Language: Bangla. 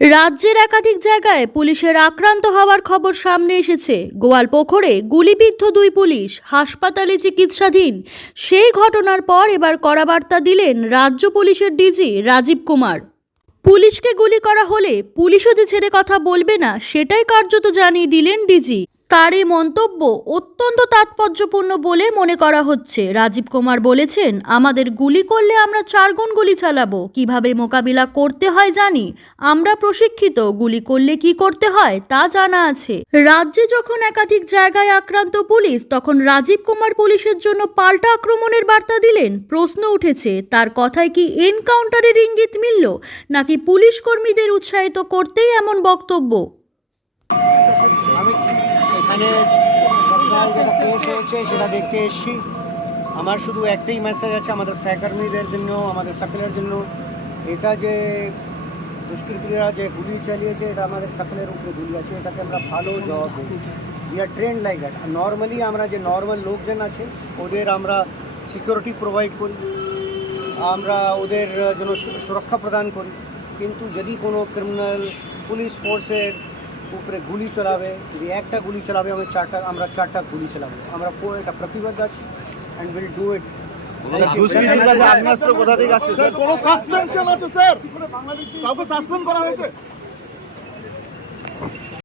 রাজ্যের একাধিক জায়গায় পুলিশের আক্রান্ত হওয়ার খবর সামনে এসেছে। গোয়ালপুকুরে গুলিবিদ্ধ দুই পুলিশ হাসপাতালে চিকিৎসাধীন। সেই ঘটনার পর এবার কড়া বার্তা দিলেন রাজ্য পুলিশের ডিজি রাজীব কুমার। পুলিশকে গুলি করা হলে পুলিশও যে ছেড়ে কথা বলবে না সেটাই কার্যত জানিয়ে দিলেন ডিজি। তার এই মন্তব্য অত্যন্ত তাৎপর্যপূর্ণ বলে মনে করা হচ্ছে। রাজীব কুমার বলেছেন, আমাদের গুলি করলে আমরা 4 গুণ গুলি চালাবো। কিভাবে মোকাবিলা করতে হয় জানি, আমরা প্রশিক্ষিত। গুলি করলে কি করতে হয় তা জানা আছে। রাজ্যে যখন একাধিক জায়গায় আক্রান্ত পুলিশ, তখন রাজীব কুমার পুলিশের জন্য পাল্টা আক্রমণের বার্তা দিলেন। প্রশ্ন উঠেছে, তার কথায় কি এনকাউন্টারের ইঙ্গিত মিলল, নাকি পুলিশ কর্মীদের উৎসাহিত করতেই এমন বক্তব্য? আমি এখানে গতকাল যেটা কেস হয়েছে সেটা দেখতে এসেছি। আমার শুধু একটাই মেসেজ আছে আমাদের সহকর্মীদের জন্য, আমাদের সকলের জন্য। এটা যে দুষ্কৃতীরা যে গুলি চালিয়েছে, এটা আমাদের সকলের উপরে গুলি আছে, এটাকে আমরা ভালো জবাব দেবো। We are trend like that. Normally আমরা যে নর্মাল লোকজন আছে ওদের আমরা সিকিউরিটি প্রোভাইড করি, আমরা ওদের জন্য সুরক্ষা প্রদান করি। কিন্তু যদি কোনো ক্রিমিনাল পুলিশ ফোর্সের উপরে গুলি চালাবে, যদি একটা গুলি চালাবে আমরা চারটা গুলি চালাবো। আমরা এটা প্রতিবাদ আছি অ্যান্ড উইল ডু ইট। কোথা থেকে আসছে স্যার? কোনো সাসপেনশন আছে স্যার? কাউকে সাসপেন্ড করা হয়েছে?